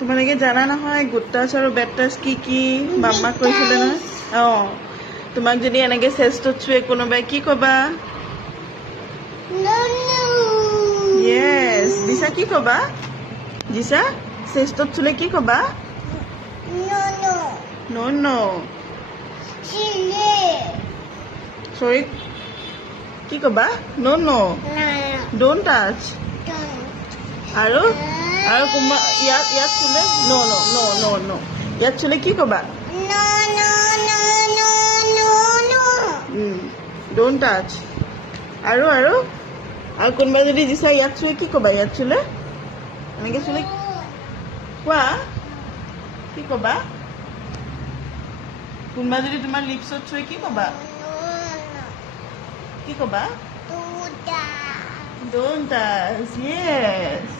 তোমালোকে জানা নহয় গুড টাচ আৰু বেড টাচ কি কি মাম্মাক কৈছিলে নহয় অঁ তোমাক যদি এনেকে চেষ্টত চুৱে কোনোবাই কি ক'বা য়েছ দিশা কি ক'বা দিশা চেষ্টত চুলে কি ক'বা ন চৰি কি ক'বা ন ডোন্ট টাচ আৰু আৰু কোনোবা ইয়াত চুলে ন ইয়াত চুলে কি ক'বা ডোন্ট টাচ আৰু কোনোবাই যদি দিছা ইয়াত চুলে কি ক'বা ইয়াত চুলে এনেকৈ চুলে কোৱা কি ক'বা কোনোবা যদি তোমাৰ লিপছত চুৱে কি ক'বা কি ক'বা ডোন্ট টাচ য়েছ